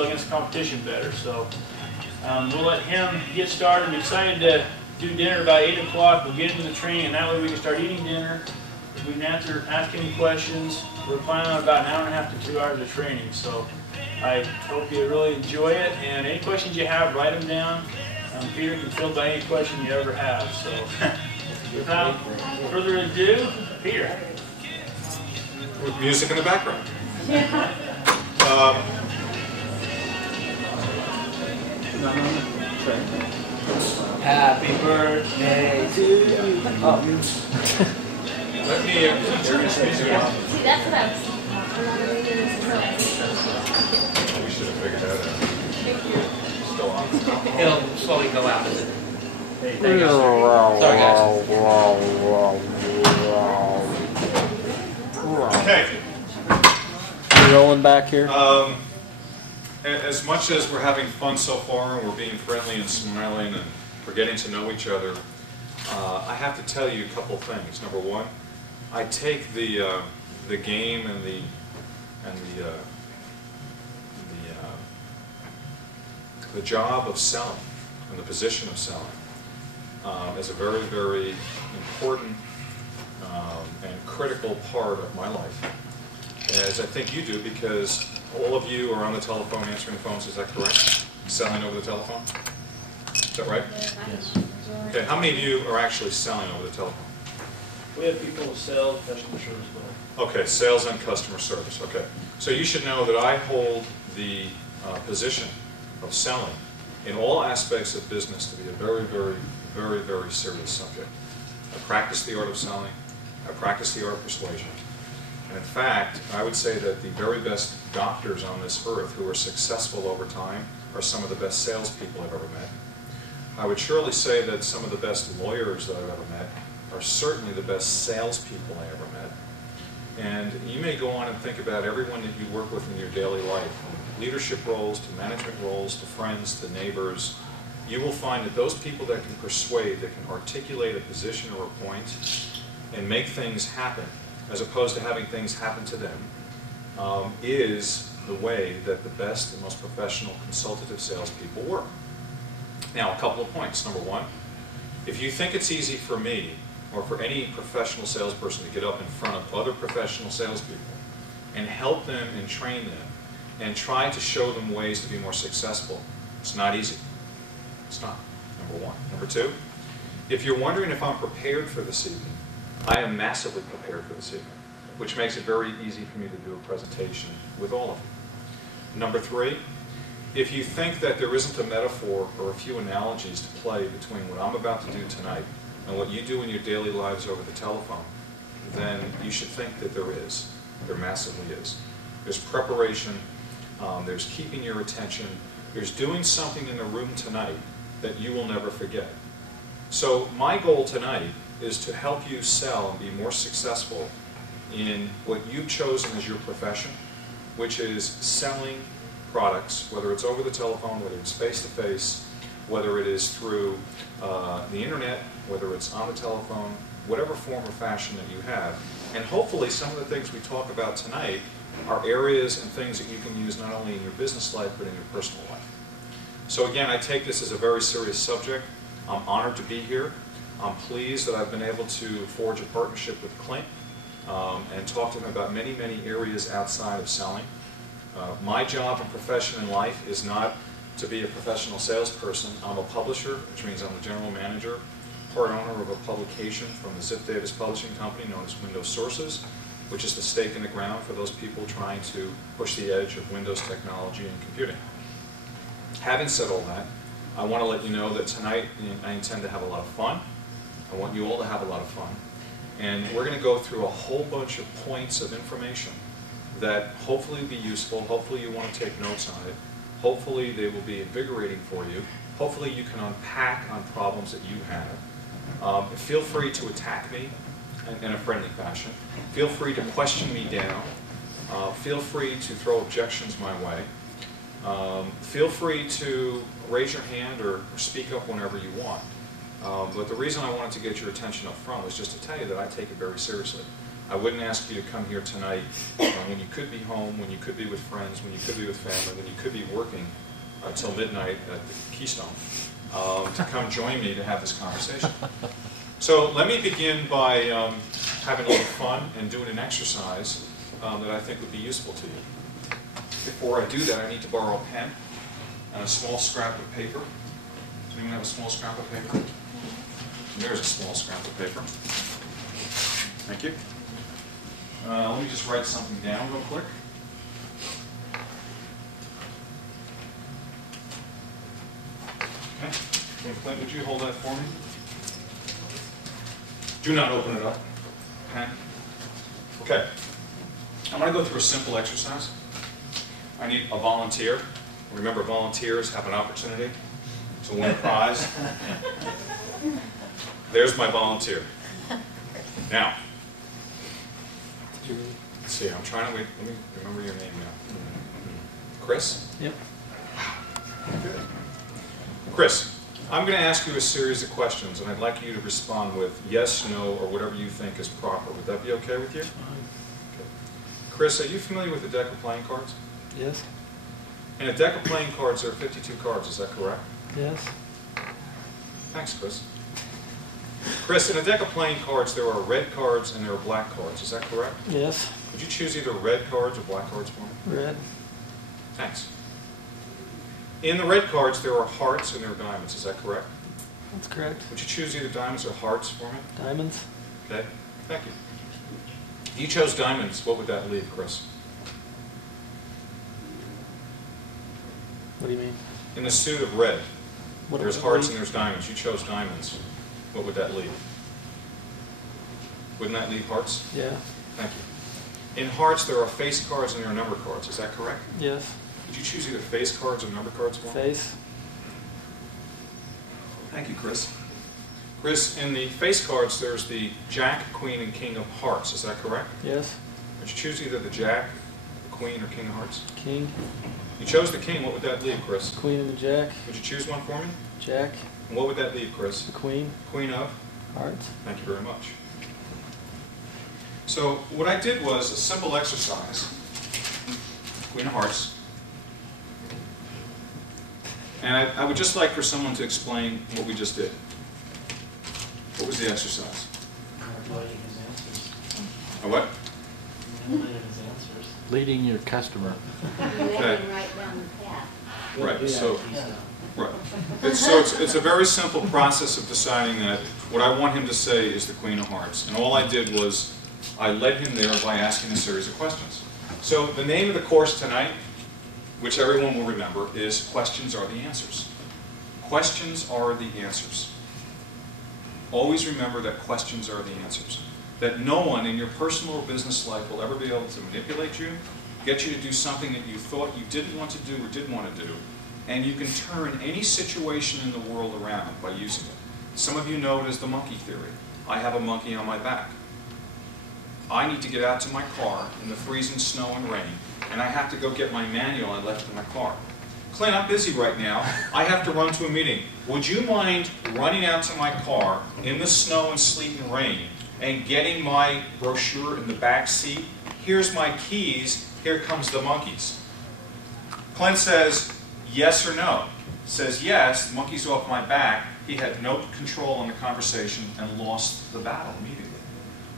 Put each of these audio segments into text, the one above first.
sell against the competition better. So we'll let him get started. I'm excited to do dinner about 8 o'clock. We'll get into the training, and that way we can start eating dinner. We can ask any questions. We're planning on about an hour and a half to 2 hours of training. So I hope you really enjoy it. And any questions you have, write them down. Peter can fill by any question you ever have. So without further ado, Peter. With music in the background. Happy birthday to you. Let me. See, that's what I was We should have figured that out. Still on. It'll slowly go out, is it? Hey, There you go. Sorry, guys. Okay. You rolling back here? As much as we're having fun so far, and we're being friendly and smiling, and we're getting to know each other, I have to tell you a couple of things. Number one, I take the game and the job of selling and the position of selling as a very, very important and critical part of my life, as I think you do, because all of you are on the telephone answering phones. Is that correct? Selling over the telephone? Is that right? Yes. Okay. How many of you are actually selling over the telephone? We have people who sell customer service. Okay, sales and customer service. Okay. So you should know that I hold the position of selling in all aspects of business to be a very, very, very, very serious subject. I practice the art of selling. I practice the art of persuasion. And in fact, I would say that the very best doctors on this earth who are successful over time are some of the best salespeople I've ever met. I would surely say that some of the best lawyers that I've ever met are certainly the best salespeople I ever met. And you may go on and think about everyone that you work with in your daily life, from leadership roles to management roles to friends to neighbors. You will find that those people that can persuade, that can articulate a position or a point and make things happen, as opposed to having things happen to them, is the way that the best and most professional consultative salespeople work. Now, a couple of points. Number one, if you think it's easy for me or for any professional salesperson to get up in front of other professional salespeople and help them and train them and try to show them ways to be more successful, it's not easy. It's not, number one. Number two, if you're wondering if I'm prepared for this evening, I am massively prepared for this evening, which makes it very easy for me to do a presentation with all of you. Number three, if you think that there isn't a metaphor or a few analogies to play between what I'm about to do tonight and what you do in your daily lives over the telephone, then you should think that there is. There massively is. There's preparation, there's keeping your attention, there's doing something in the room tonight that you will never forget. So my goal tonight is to help you sell and be more successful in what you've chosen as your profession, which is selling products, whether it's over the telephone, whether it's face-to-face, whether it is through the internet, whether it's on the telephone, whatever form or fashion that you have. And hopefully some of the things we talk about tonight are areas and things that you can use not only in your business life but in your personal life. So again, I take this as a very serious subject. I'm honored to be here. I'm pleased that I've been able to forge a partnership with Clint and talk to him about many, many areas outside of selling. My job and profession in life is not to be a professional salesperson. I'm a publisher, which means I'm the general manager, part owner of a publication from the Ziff Davis Publishing Company known as Windows Sources, which is the stake in the ground for those people trying to push the edge of Windows technology and computing. Having said all that, I want to let you know that tonight I intend to have a lot of fun. I want you all to have a lot of fun. And we're going to go through a whole bunch of points of information that hopefully will be useful. Hopefully you want to take notes on it. Hopefully they will be invigorating for you. Hopefully you can unpack on problems that you have. Feel free to attack me in a friendly fashion. Feel free to question me down. Feel free to throw objections my way. Feel free to raise your hand or speak up whenever you want. But the reason I wanted to get your attention up front was just to tell you that I take it very seriously. I wouldn't ask you to come here tonight when you could be home, when you could be with friends, when you could be with family, when you could be working till midnight at the Keystone, to come join me to have this conversation. So let me begin by having a little fun and doing an exercise that I think would be useful to you. Before I do that, I need to borrow a pen and a small scrap of paper. Does anyone have a small scrap of paper? There's a small scrap of paper. Thank you. Let me just write something down real quick. Okay. Clint, would you hold that for me? Do not open it up. Okay. Okay. I'm going to go through a simple exercise. I need a volunteer. Remember, volunteers have an opportunity to win a prize. There's my volunteer. Now, let's see, I'm trying to wait. Let me remember your name now. Chris? Yep. Good. Chris, I'm going to ask you a series of questions, and I'd like you to respond with yes, no, or whatever you think is proper. Would that be okay with you? Okay. Chris, are you familiar with the deck of playing cards? Yes. In a deck of playing cards, there are 52 cards. Is that correct? Yes. Thanks, Chris. Chris, in a deck of playing cards, there are red cards and there are black cards. Is that correct? Yes. Would you choose either red cards or black cards for me? Red. Thanks. In the red cards, there are hearts and there are diamonds. Is that correct? That's correct. Would you choose either diamonds or hearts for me? Diamonds. Okay. Thank you. If you chose diamonds, what would that leave, Chris? What do you mean? In the suit of red, What there's would hearts leave? and there's diamonds. You chose diamonds. What would that leave? Wouldn't that leave hearts? Yeah. Thank you. In hearts, there are face cards and there are number cards. Is that correct? Yes. Would you choose either face cards or number cards for me? Face. Thank you, Chris. Chris, in the face cards, there's the Jack, Queen, and King of Hearts. Is that correct? Yes. Would you choose either the Jack, the Queen, or King of Hearts? King. You chose the King. What would that leave, Chris? Queen and the Jack. Would you choose one for me? Jack. And what would that leave, Chris? The Queen. Queen of? Hearts. Thank you very much. So what I did was a simple exercise. Queen of Hearts. And I would just like for someone to explain what we just did. What was the exercise? A what? Leading your customer. You have to write down the path. Right. So it's a very simple process of deciding that what I want him to say is the Queen of Hearts. And all I did was I led him there by asking a series of questions. So the name of the course tonight, which everyone will remember, is Questions Are the Answers. Questions are the answers. Always remember that questions are the answers. That no one in your personal or business life will ever be able to manipulate you, get you to do something that you thought you didn't want to do or didn't want to do, and you can turn any situation in the world around by using it. Some of you know it as the monkey theory. I have a monkey on my back. I need to get out to my car in the freezing snow and rain, and I have to go get my manual I left in my car. Clint, I'm busy right now. I have to run to a meeting. Would you mind running out to my car in the snow and sleet and rain and getting my brochure in the back seat? Here's my keys. Here comes the monkeys. Clint says, yes or no? Says yes, the monkey's off my back. He had no control on the conversation and lost the battle immediately.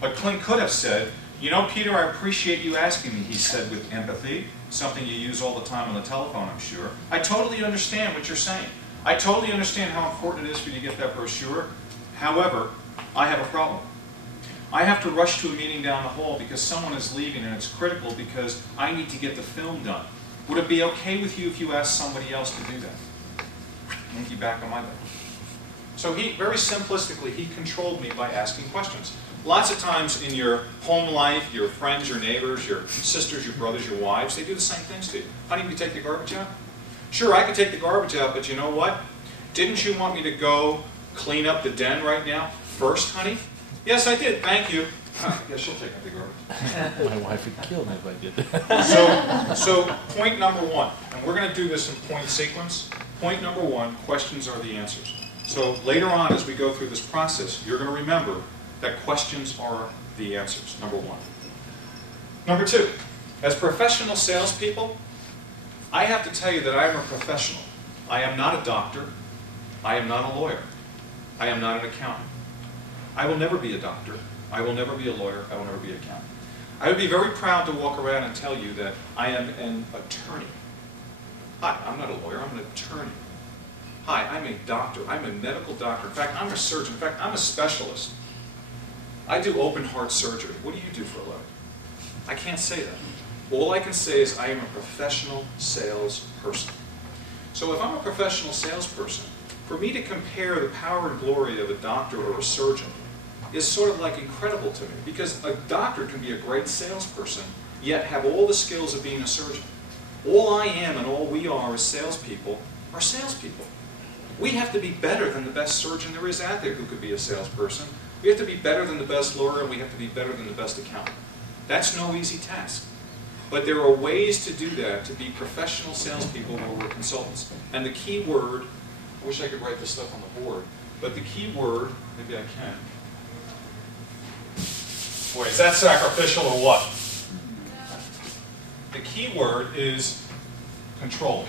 But Clint could have said, you know, Peter, I appreciate you asking me, he said with empathy, something you use all the time on the telephone, I'm sure. I totally understand what you're saying. I totally understand how important it is for you to get that brochure. However, I have a problem. I have to rush to a meeting down the hall because someone is leaving and it's critical because I need to get the film done. Would it be okay with you if you asked somebody else to do that? Monkey back on my back. So he, very simplistically, he controlled me by asking questions. Lots of times in your home life, your friends, your neighbors, your sisters, your brothers, your wives, they do the same things to you. Honey, can you take the garbage out? Sure, I could take the garbage out, but you know what? Didn't you want me to go clean up the den right now first, honey? Yes, I did. Thank you. Yes, she'll take out the garbage. My wife would kill me if I did that. So point number one, and we're going to do this in point sequence. Point number one, questions are the answers. So later on as we go through this process, you're going to remember that questions are the answers, number one. Number two, as professional salespeople, I have to tell you that I am a professional. I am not a doctor. I am not a lawyer. I am not an accountant. I will never be a doctor. I will never be a lawyer. I will never be an accountant. I would be very proud to walk around and tell you that I am an attorney. Hi, I'm not a lawyer. I'm an attorney. Hi, I'm a doctor. I'm a medical doctor. In fact, I'm a surgeon. In fact, I'm a specialist. I do open heart surgery. What do you do for a living? I can't say that. All I can say is I am a professional salesperson. So if I'm a professional salesperson, for me to compare the power and glory of a doctor or a surgeon is sort of like incredible to me, because a doctor can be a great salesperson, yet have all the skills of being a surgeon. All I am and all we are as salespeople are salespeople. We have to be better than the best surgeon there is out there who could be a salesperson. We have to be better than the best lawyer, and we have to be better than the best accountant. That's no easy task. But there are ways to do that, to be professional salespeople where we're consultants. And the key word, I wish I could write this stuff on the board, but the key word, maybe I can. Boy, is that sacrificial or what? The key word is control.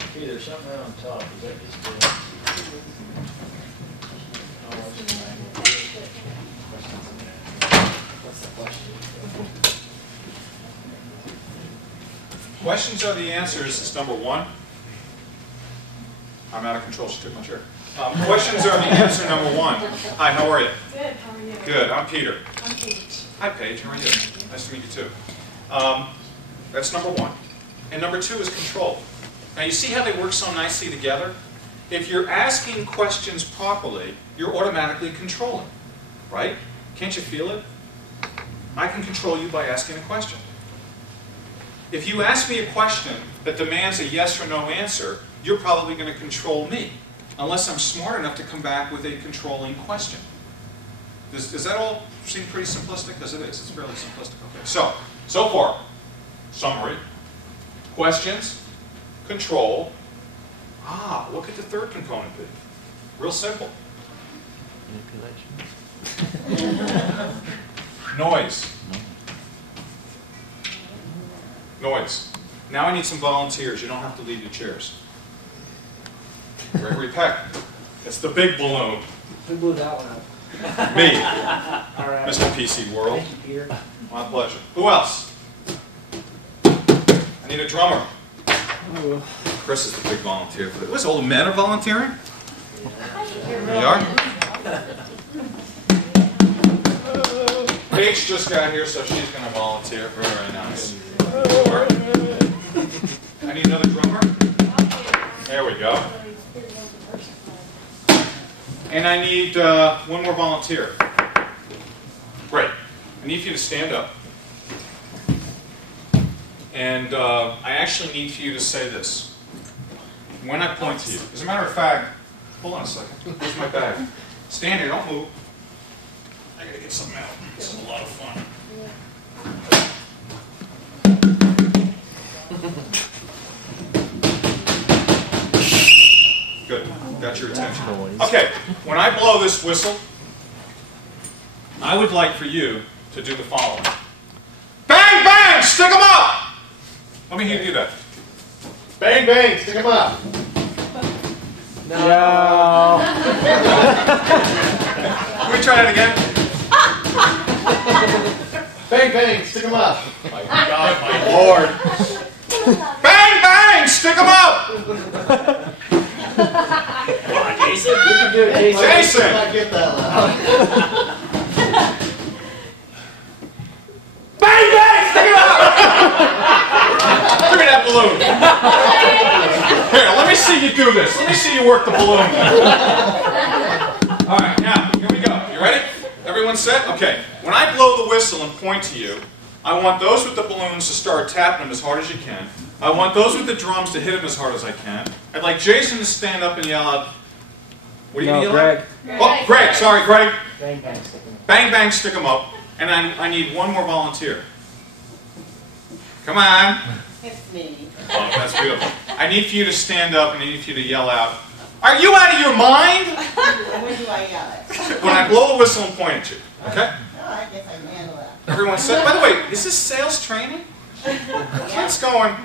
Okay, there's something right on top. Is that just What's the question? Questions are the answers is number one. I'm out of control. She took my chair. Questions are the answer number one. Hi, how are you? Good, how are you? Good, I'm Peter. I'm Paige. Hi, Paige. How are you? Nice to meet you, too. That's number one. And number two is control. Now, you see how they work so nicely together? If you're asking questions properly, you're automatically controlling, right? Can't you feel it? I can control you by asking a question. If you ask me a question that demands a yes or no answer, you're probably going to control me, unless I'm smart enough to come back with a controlling question. Does that all seem pretty simplistic? Because it is. It's fairly simplistic. Okay. So far, summary, questions, control. What could the third component be? Real simple. Manipulation. Noise. Noise. Now I need some volunteers. You don't have to leave your chairs. Gregory Peck. It's the big balloon. Who blew that one up? Me. All right. Mr. PC World. Thank you, Peter. My pleasure. Who else? I need a drummer. Chris is the big volunteer for this. What's all the men are volunteering? They are? Paige just got here, so she's going to volunteer. Very nice. I need another drummer. There we go. And I need one more volunteer. Great. I need you to stand up. And I actually need for you to say this. When I point to you, as a matter of fact, hold on a second. Here's my bag. Stand here, don't move. I gotta get something out. This is a lot of fun. Good. Got your attention. Okay, when I blow this whistle, I would like for you to do the following. Bang, bang, stick 'em up! Let me hear you do that. Bang, bang, stick 'em up. No. Can we try that again? Bang, bang, stick 'em up. My God, my Lord. Bang, bang, stick 'em up! Come on, Jason. You can do it, Jason. Jason! I get that loud. Bang, bang, stick 'em up! Give me that balloon. Here, let me see you do this. Let me see you work the balloon. All right, now, here we go. You ready? Everyone set? Okay. When I blow the whistle and point to you, I want those with the balloons to start tapping them as hard as you can. I want those with the drums to hit them as hard as I can. I'd like Jason to stand up and yell out, what do you yell Greg. out? Oh, Greg, sorry, Greg. Bang, bang, stick 'em up. Bang, bang, stick 'em up. And I need one more volunteer. Come on. It's me. Oh, that's beautiful. I need for you to stand up and I need for you to yell out, Are you out of your mind? When do I yell it? When I blow the whistle and point at you. Okay? Oh, I guess I can handle that. Everyone said, by the way, is this sales training? Clint's going,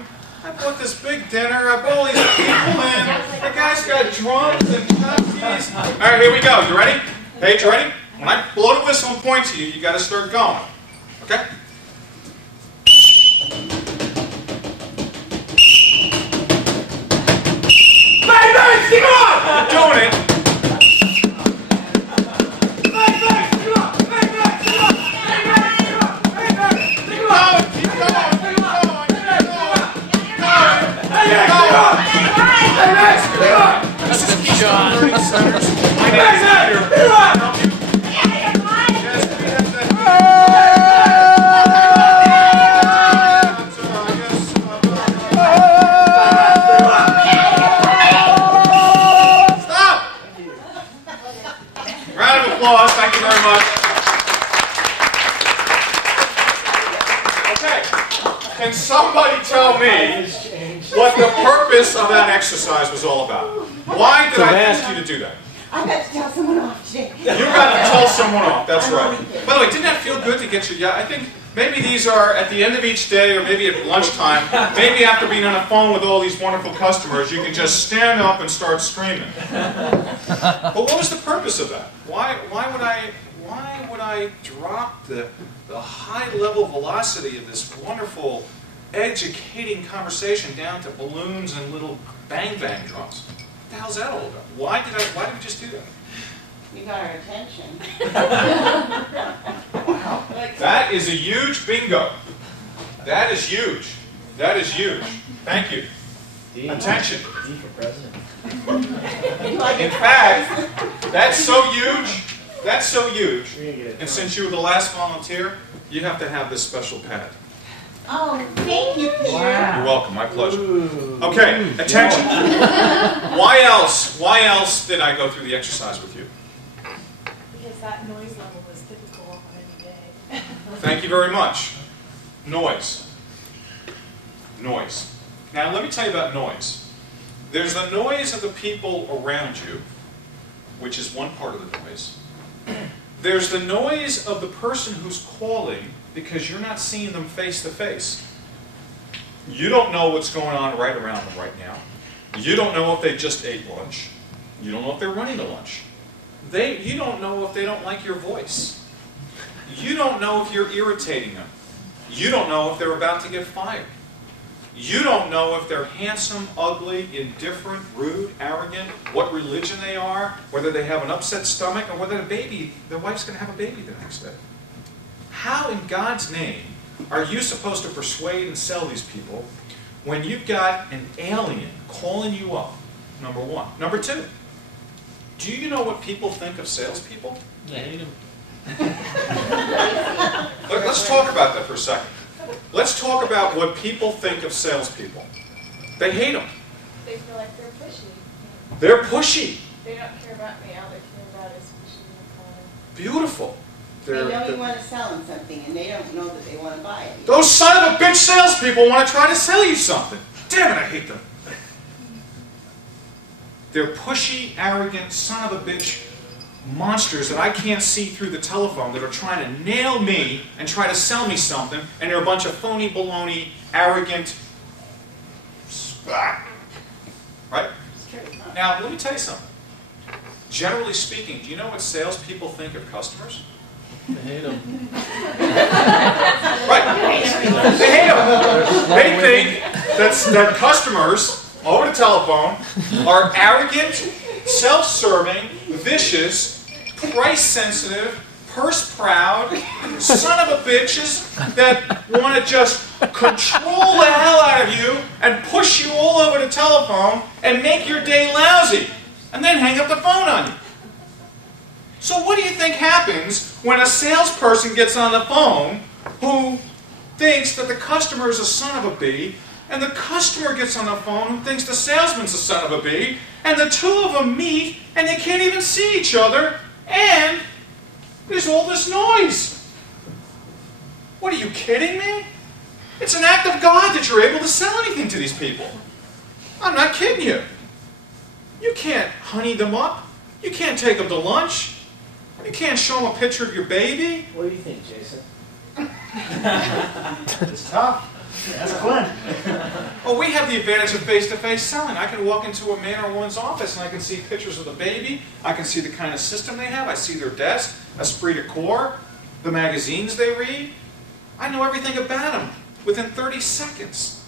I bought this big dinner, I brought all these people in, the guy's got drums and cupcakes. All right, here we go. You ready? Paige, you ready? When I blow the whistle and point to you, you got to start going. Okay? Bang, bang, stick on! You're doing it. Bang, bang, stick on! Bang, bang, stick on! Bang, bang, stick on! Bang, bang, stick on! Keep going, keep going, keep going, keep going! Keep going! Bang, bang, stick on! This is Keystone Learning Centers. My name is Peter. Stick on! Thank you very much. Okay. Can somebody tell me what the purpose of that exercise was all about? Why did I ask you to do that? I got to tell someone off today. You got to tell someone off. That's right. By the way, didn't that feel good to get you? Yeah, I think maybe these are at the end of each day, or maybe at lunchtime. Maybe after being on the phone with all these wonderful customers, you can just stand up and start screaming. But what was the purpose of that? Why would I drop the high level velocity of this wonderful, educating conversation down to balloons and little bang bang drums? What the hell's that all about? Why did we just do that? You got our attention. Wow. That is a huge bingo. That is huge. That is huge. Thank you. Attention. D for president. In fact, that's so huge. That's so huge. And since you were the last volunteer, you have to have this special pad. Oh, thank you, Peter. Wow. You're welcome. My pleasure. Ooh. Okay, attention. Why else did I go through the exercise with you? Because that noise level was typical on any day. Thank you very much. Noise. Noise. Now, let me tell you about noise. There's the noise of the people around you, which is one part of the noise. There's the noise of the person who's calling because you're not seeing them face to face. You don't know what's going on right around them right now. You don't know if they just ate lunch. You don't know if they're running to lunch. You don't know if they don't like your voice. You don't know if you're irritating them. You don't know if they're about to get fired. You don't know if they're handsome, ugly, indifferent, rude, arrogant, what religion they are, whether they have an upset stomach, or whether their wife's going to have a baby the next day. How in God's name are you supposed to persuade and sell these people when you've got an alien calling you up, number one? Number two, do you know what people think of salespeople? I hate him. Let's talk about that for a second. Let's talk about what people think of salespeople. They hate them. They feel like they're pushy. They're pushy. They don't care about me. All they care about is pushing the car. Beautiful. They know you want to sell them something, and they don't know that they want to buy it. Those son of a bitch salespeople want to try to sell you something. Damn it, I hate them. They're pushy, arrogant, son of a bitch monsters that I can't see through the telephone that are trying to nail me and try to sell me something, and they're a bunch of phony, baloney, arrogant, right? Now, let me tell you something. Generally speaking, do you know what salespeople think of customers? I hate him. Right. They hate them. They think that customers over the telephone are arrogant, self-serving, vicious, price-sensitive, purse-proud, son of a bitches that want to just control the hell out of you and push you all over the telephone and make your day lousy and then hang up the phone on you. So what do you think happens when a salesperson gets on the phone who thinks that the customer is a son of a bee, and the customer gets on the phone who thinks the salesman's a son of a bee, and the two of them meet and they can't even see each other, and there's all this noise? What, are you kidding me? It's an act of God that you're able to sell anything to these people. I'm not kidding you. You can't honey them up. You can't take them to lunch. You can't show them a picture of your baby. What do you think, Jason? It's tough. That's Clint. Well, we have the advantage of face-to-face selling. I can walk into a man or woman's office and I can see pictures of the baby. I can see the kind of system they have. I see their desk, esprit de corps, the magazines they read. I know everything about them within 30 seconds.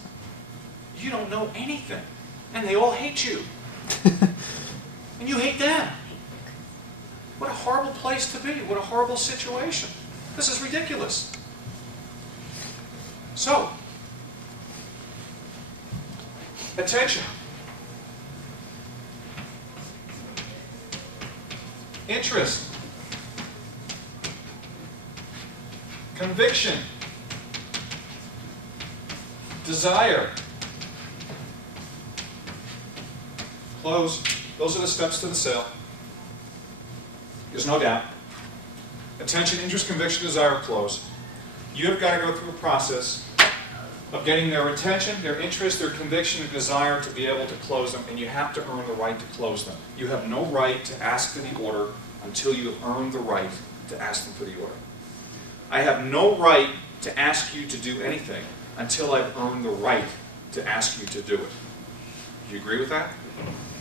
You don't know anything. And they all hate you. And you hate them. What a horrible place to be. What a horrible situation. This is ridiculous. So, attention. Interest. Conviction. Desire. Close. Those are the steps to the sale. There's no doubt. Attention, interest, conviction, desire, close. You have got to go through a process of getting their attention, their interest, their conviction, and desire to be able to close them, and you have to earn the right to close them. You have no right to ask for the order until you have earned the right to ask them for the order. I have no right to ask you to do anything until I've earned the right to ask you to do it. Do you agree with that?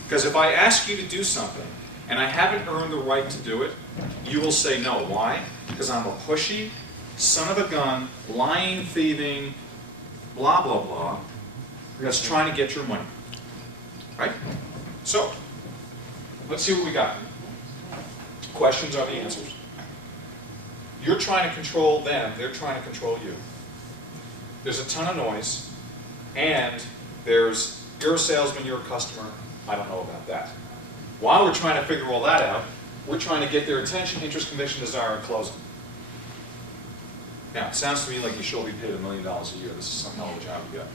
Because if I ask you to do something and I haven't earned the right to do it, you will say no. Why? Because I'm a pushy, son of a gun, lying, thieving, blah, blah, blah, that's trying to get your money. Right? So, let's see what we got. Questions are the answers. You're trying to control them, they're trying to control you. There's a ton of noise, and you're a salesman, you're a customer, I don't know about that. While we're trying to figure all that out, we're trying to get their attention, interest, conviction, desire, and close them. Now, it sounds to me like you should be paid $1 million a year. This is some hell of a job you got.